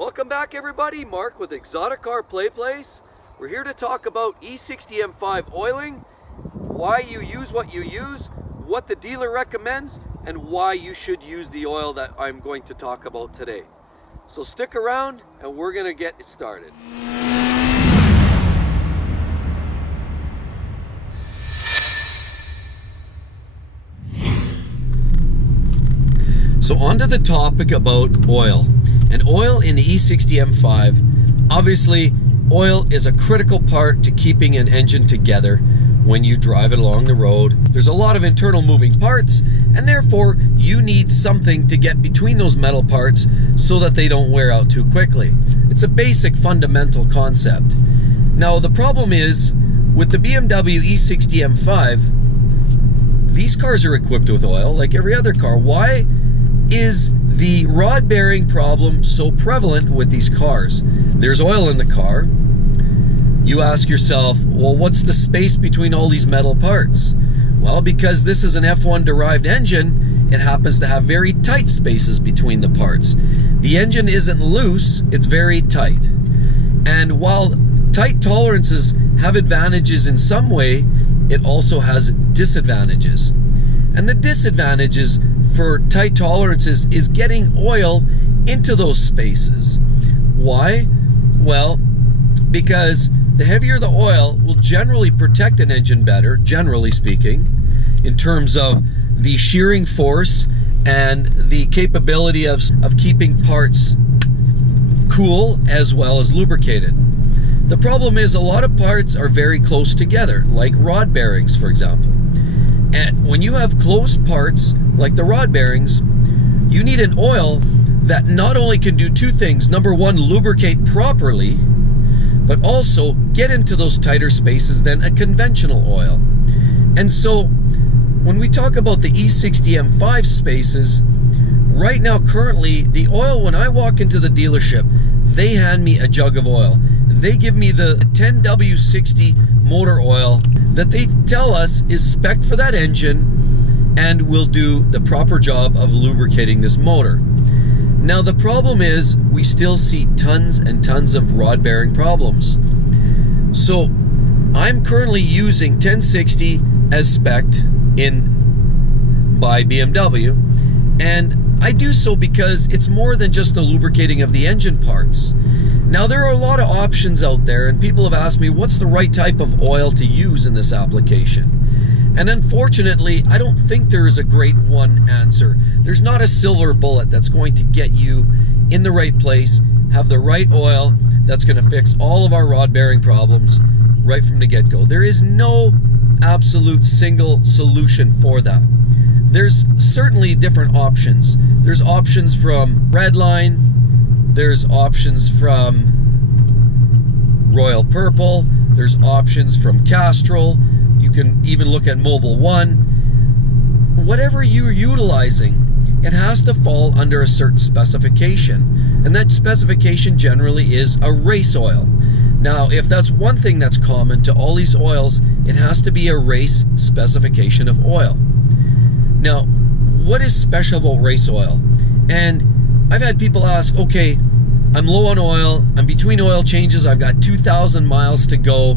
Welcome back everybody, Mark with ExoticCar PlayPlace. We're here to talk about E60 M5 oiling, why you use what you use, what the dealer recommends, and why you should use the oil that I'm going to talk about today. So stick around and we're going to get started. So on to the topic about oil. And oil in the E60 M5, obviously oil is a critical part to keeping an engine together when you drive it along the road. There's a lot of internal moving parts, and therefore you need something to get between those metal parts so that they don't wear out too quickly. It's a basic fundamental concept. Now the problem is, with the BMW E60 M5, these cars are equipped with oil like every other car. Why is the rod bearing problem so prevalent with these cars? There's oil in the car. You ask yourself, well, what's the space between all these metal parts? Well, because this is an F1 derived engine, it happens to have very tight spaces between the parts. The engine isn't loose, it's very tight. And while tight tolerances have advantages in some way, it also has disadvantages. And the disadvantages for tight tolerances is getting oil into those spaces. Why? Well, because the heavier the oil will generally protect an engine better, generally speaking, in terms of the shearing force and the capability of keeping parts cool as well as lubricated. The problem is a lot of parts are very close together, like rod bearings, for example. And when you have close parts like the rod bearings, you need an oil that not only can do two things. Number one, lubricate properly, but also get into those tighter spaces than a conventional oil. And so when we talk about the E60 M5 spaces, right now currently the oil, when I walk into the dealership, they hand me a jug of oil. They give me the 10W60 motor oil that they tell us is spec'd for that engine and will do the proper job of lubricating this motor. Now the problem is we still see tons and tons of rod bearing problems. So I'm currently using 1060 as spec'd by BMW, and I do so because it's more than just the lubricating of the engine parts. Now there are a lot of options out there, and people have asked me what's the right type of oil to use in this application. And unfortunately, I don't think there is a great one answer. There's not a silver bullet that's going to get you in the right place, have the right oil that's going to fix all of our rod bearing problems right from the get-go. There is no absolute single solution for that. There's certainly different options. There's options from Redline, there's options from Royal Purple, there's options from Castrol, you can even look at Mobil 1. Whatever you're utilizing, it has to fall under a certain specification, and that specification generally is a race oil. Now, if that's one thing that's common to all these oils, it has to be a race specification of oil. Now, what is special about race oil? And I've had people ask, okay, I'm low on oil, I'm between oil changes, I've got 2,000 miles to go,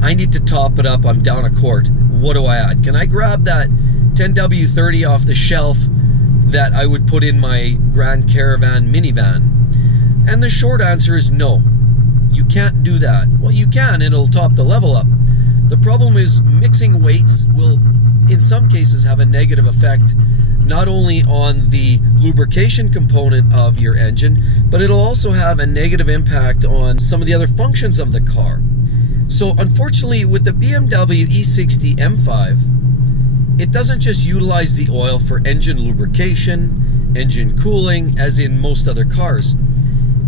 I need to top it up, I'm down a quart. What do I add? Can I grab that 10W30 off the shelf that I would put in my Grand Caravan minivan? And the short answer is no. You can't do that. Well, you can, it'll top the level up. The problem is mixing weights will, in some cases, have a negative effect not only on the lubrication component of your engine, but it'll also have a negative impact on some of the other functions of the car. So unfortunately, with the BMW E60 M5, it doesn't just utilize the oil for engine lubrication, engine cooling, as in most other cars.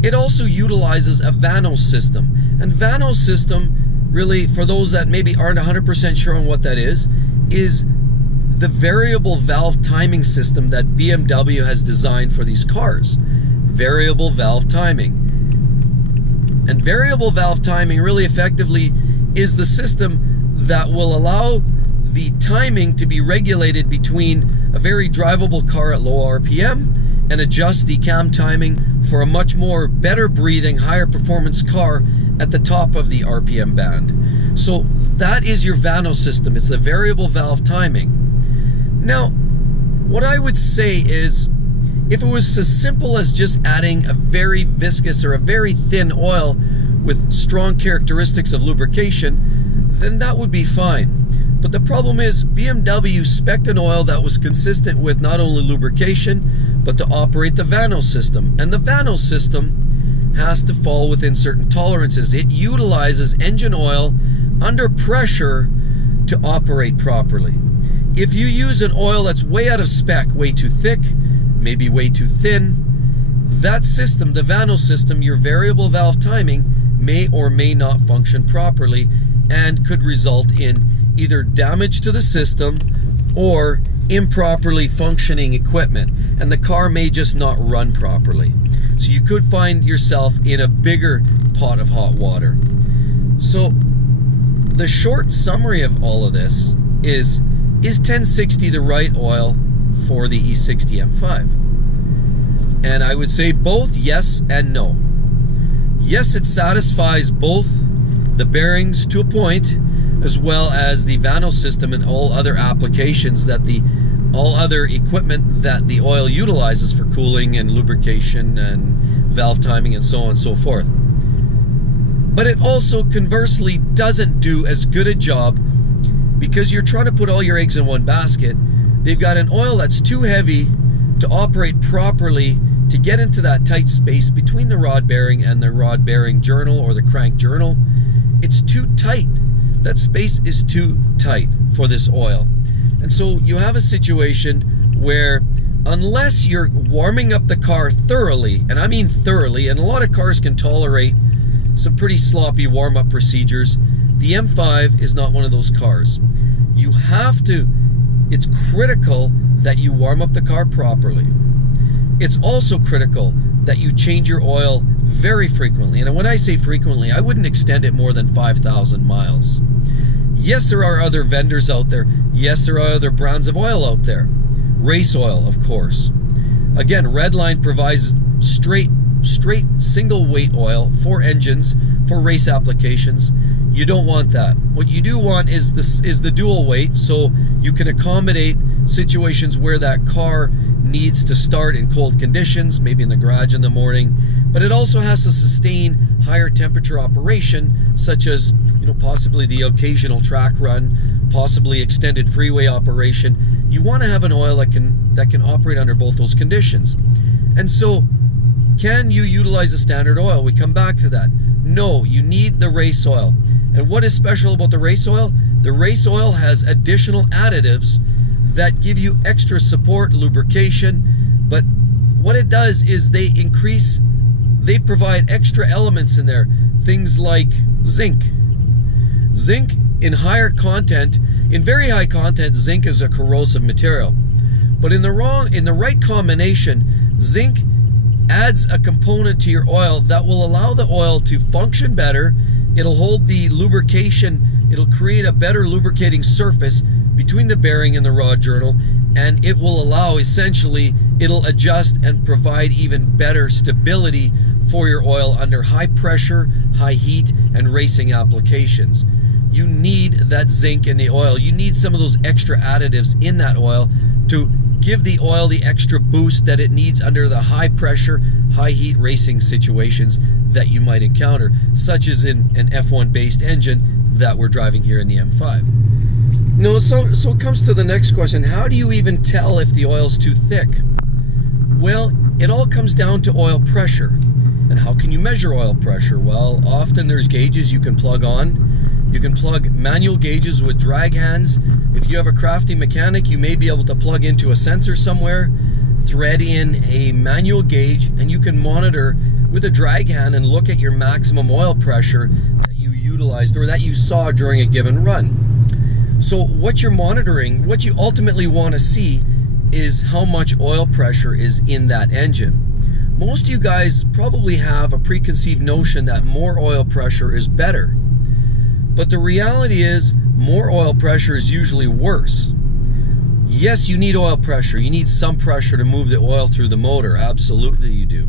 It also utilizes a Vanos system. And Vanos system, really, for those that maybe aren't 100% sure on what that is the variable valve timing system that BMW has designed for these cars. Variable valve timing. And variable valve timing really effectively is the system that will allow the timing to be regulated between a very drivable car at low RPM and adjust the cam timing for a much more better breathing, higher performance car at the top of the RPM band. So that is your Vanos system. It's the variable valve timing. Now, what I would say is, if it was as simple as just adding a very viscous or a very thin oil with strong characteristics of lubrication, then that would be fine. But the problem is BMW spec'd an oil that was consistent with not only lubrication, but to operate the Vanos system. And the Vanos system has to fall within certain tolerances. It utilizes engine oil under pressure to operate properly. If you use an oil that's way out of spec, way too thick, maybe way too thin, that system, the Vanos system, your variable valve timing, may or may not function properly and could result in either damage to the system or improperly functioning equipment, and the car may just not run properly. So you could find yourself in a bigger pot of hot water. So the short summary of all of this is 1060 the right oil for the E60 M5? And I would say both yes and no. Yes, it satisfies both the bearings to a point, as well as the Vanos system and all other applications that all other equipment that the oil utilizes for cooling and lubrication and valve timing and so on and so forth. But it also conversely doesn't do as good a job, because you're trying to put all your eggs in one basket. They've got an oil that's too heavy to operate properly, to get into that tight space between the rod bearing and the rod bearing journal or the crank journal. It's too tight. That space is too tight for this oil. And so you have a situation where, unless you're warming up the car thoroughly, and I mean thoroughly, and a lot of cars can tolerate some pretty sloppy warm-up procedures, the M5 is not one of those cars. You have to, it's critical that you warm up the car properly. It's also critical that you change your oil very frequently. And when I say frequently, I wouldn't extend it more than 5,000 miles. Yes, there are other vendors out there. Yes, there are other brands of oil out there. Race oil, of course. Again, Redline provides straight single weight oil for engines, for race applications. You don't want that. What you do want is the dual weight, so you can accommodate situations where that car needs to start in cold conditions, maybe in the garage in the morning, but it also has to sustain higher temperature operation, such as, possibly the occasional track run, possibly extended freeway operation. You want to have an oil that can operate under both those conditions. And so, can you utilize a standard oil? We come back to that. No, you need the race oil. And what is special about the race oil? The race oil has additional additives that give you extra support, lubrication, but what it does is they provide extra elements in there. Things like zinc. Zinc in higher content, in very high content, zinc is a corrosive material. But in the right combination, zinc adds a component to your oil that will allow the oil to function better. It'll hold the lubrication, it'll create a better lubricating surface between the bearing and the rod journal, and it will allow, essentially, it'll adjust and provide even better stability for your oil under high pressure, high heat, and racing applications. You need that zinc in the oil. You need some of those extra additives in that oil to give the oil the extra boost that it needs under the high pressure, high heat racing situations that you might encounter, such as in an F1 based engine that we're driving here in the M5. No, so it comes to the next question. How do you even tell if the oil's too thick? Well, it all comes down to oil pressure. And how can you measure oil pressure? Well, often there's gauges you can plug on. You can plug manual gauges with drag hands. If you have a crafty mechanic, you may be able to plug into a sensor somewhere, thread in a manual gauge, and you can monitor with a drag hand and look at your maximum oil pressure that you utilized or that you saw during a given run. So what you're monitoring, what you ultimately want to see, is how much oil pressure is in that engine. Most of you guys probably have a preconceived notion that more oil pressure is better. But the reality is, more oil pressure is usually worse. Yes, you need oil pressure. You need some pressure to move the oil through the motor. Absolutely you do.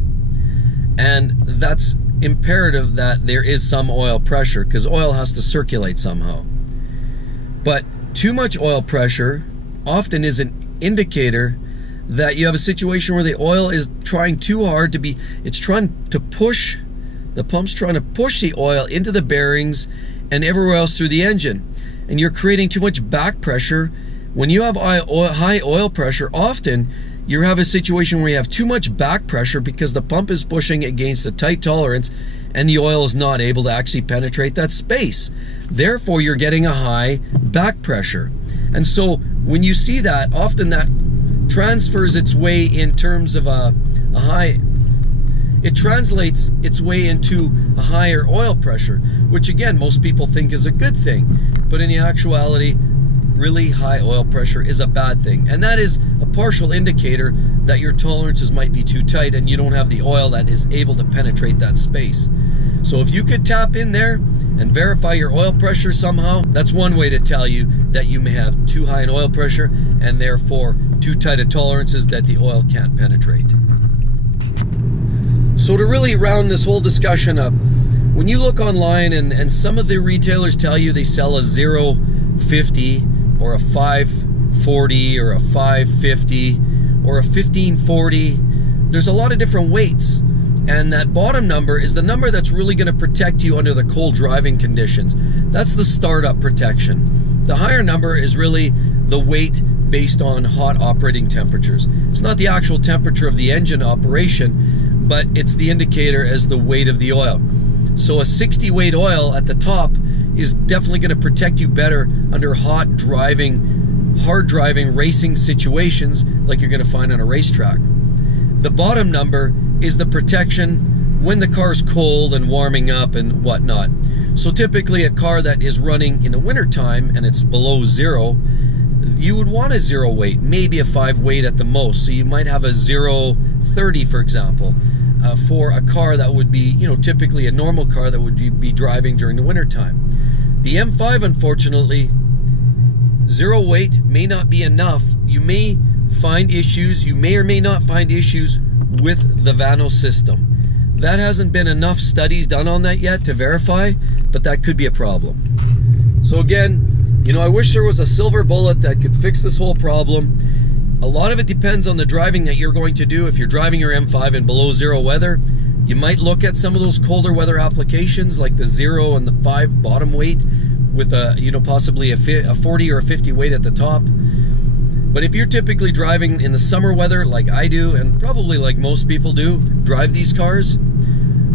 And that's imperative that there is some oil pressure, because oil has to circulate somehow. But too much oil pressure often is an indicator that you have a situation where the oil is trying too hard to be, it's trying to push, the pump's trying to push the oil into the bearings and everywhere else through the engine. And you're creating too much back pressure. When you have high oil pressure, often you have a situation where you have too much back pressure because the pump is pushing against a tight tolerance and the oil is not able to actually penetrate that space. Therefore, you're getting a high back pressure. And so when you see that, often that transfers its way in terms of a high, it translates its way into a higher oil pressure, which again, most people think is a good thing. But in actuality, really high oil pressure is a bad thing. And that is a partial indicator that your tolerances might be too tight and you don't have the oil that is able to penetrate that space. So if you could tap in there and verify your oil pressure somehow, that's one way to tell you that you may have too high an oil pressure and therefore too tight of tolerances that the oil can't penetrate. So to really round this whole discussion up, when you look online and some of the retailers tell you they sell a 050 or a 540 or a 550 or a 1540, there's a lot of different weights. And that bottom number is the number that's really going to protect you under the cold driving conditions. That's the startup protection. The higher number is really the weight based on hot operating temperatures. It's not the actual temperature of the engine operation, but it's the indicator as the weight of the oil. So a 60 weight oil at the top is definitely going to protect you better under hot driving, hard driving racing situations like you're going to find on a racetrack. The bottom number is the protection when the car's cold and warming up and whatnot. So typically a car that is running in the winter time and it's below zero, you would want a 0 weight, maybe a 5 weight at the most. So you might have a 030, for example, for a car that would be, you know, typically a normal car that would be driving during the winter time. The M5, unfortunately, 0 weight may not be enough. You may find issues, you may or may not find issues with the Vanos system. That hasn't been enough studies done on that yet to verify, but that could be a problem. So again, you know, I wish there was a silver bullet that could fix this whole problem. A lot of it depends on the driving that you're going to do. If you're driving your M5 in below zero weather, you might look at some of those colder weather applications like the 0 and the 5 bottom weight with a, you know, possibly a 40 or a 50 weight at the top. But if you're typically driving in the summer weather like I do, and probably like most people do, drive these cars,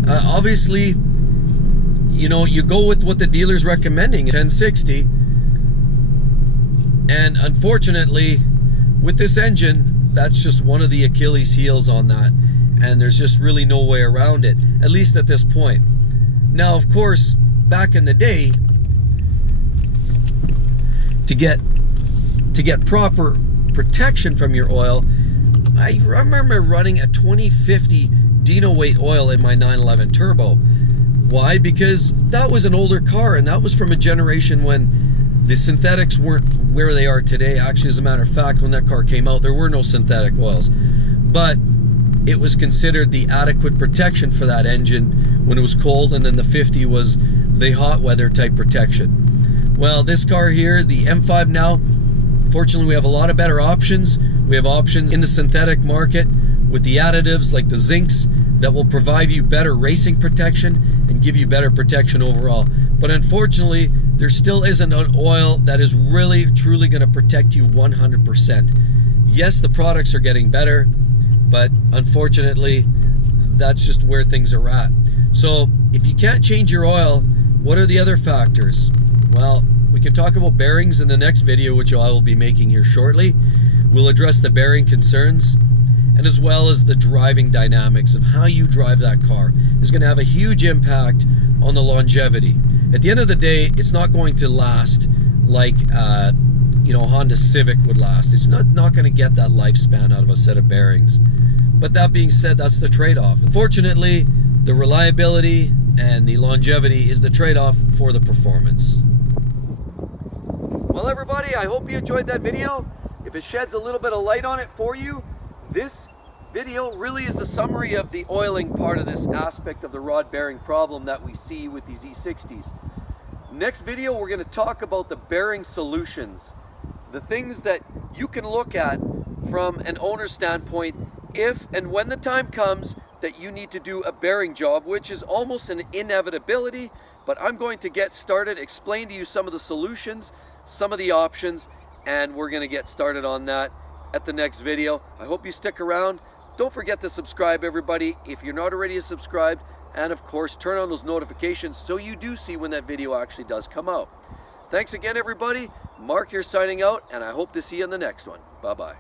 obviously, you know, you go with what the dealer's recommending, 1060. And unfortunately, with this engine, that's just one of the Achilles heels on that. And there's just really no way around it, at least at this point. Now, of course, back in the day, to get proper protection from your oil, I remember running a 2050 Dino weight oil in my 911 Turbo. Why? Because that was an older car, and that was from a generation when the synthetics weren't where they are today. Actually, as a matter of fact, when that car came out, there were no synthetic oils. But it was considered the adequate protection for that engine when it was cold, and then the 50 was the hot weather type protection. Well, this car here, the M5 now, fortunately we have a lot of better options. We have options in the synthetic market with the additives like the zincs that will provide you better racing protection and give you better protection overall. But unfortunately, there still isn't an oil that is really truly going to protect you 100%. Yes, the products are getting better, but unfortunately, that's just where things are at. So if you can't change your oil, what are the other factors? Well, we can talk about bearings in the next video, which I will be making here shortly. We'll address the bearing concerns, and as well as the driving dynamics of how you drive that car is going to have a huge impact on the longevity. At the end of the day, it's not going to last like you know, Honda Civic would last. It's not going to get that lifespan out of a set of bearings. But that being said, that's the trade-off. Unfortunately, the reliability and the longevity is the trade-off for the performance. Well, everybody, I hope you enjoyed that video. If it sheds a little bit of light on it for you, this video really is a summary of the oiling part of this aspect of the rod bearing problem that we see with these E60s. Next video, we're going to talk about the bearing solutions, the things that you can look at from an owner's standpoint if and when the time comes that you need to do a bearing job, which is almost an inevitability. But I'm going to get started, explain to you some of the solutions, some of the options, and we're going to get started on that at the next video. I hope you stick around. Don't forget to subscribe, everybody, if you're not already subscribed, and of course turn on those notifications so you do see when that video actually does come out. Thanks again, everybody. Mark here signing out, and I hope to see you in the next one. Bye-bye.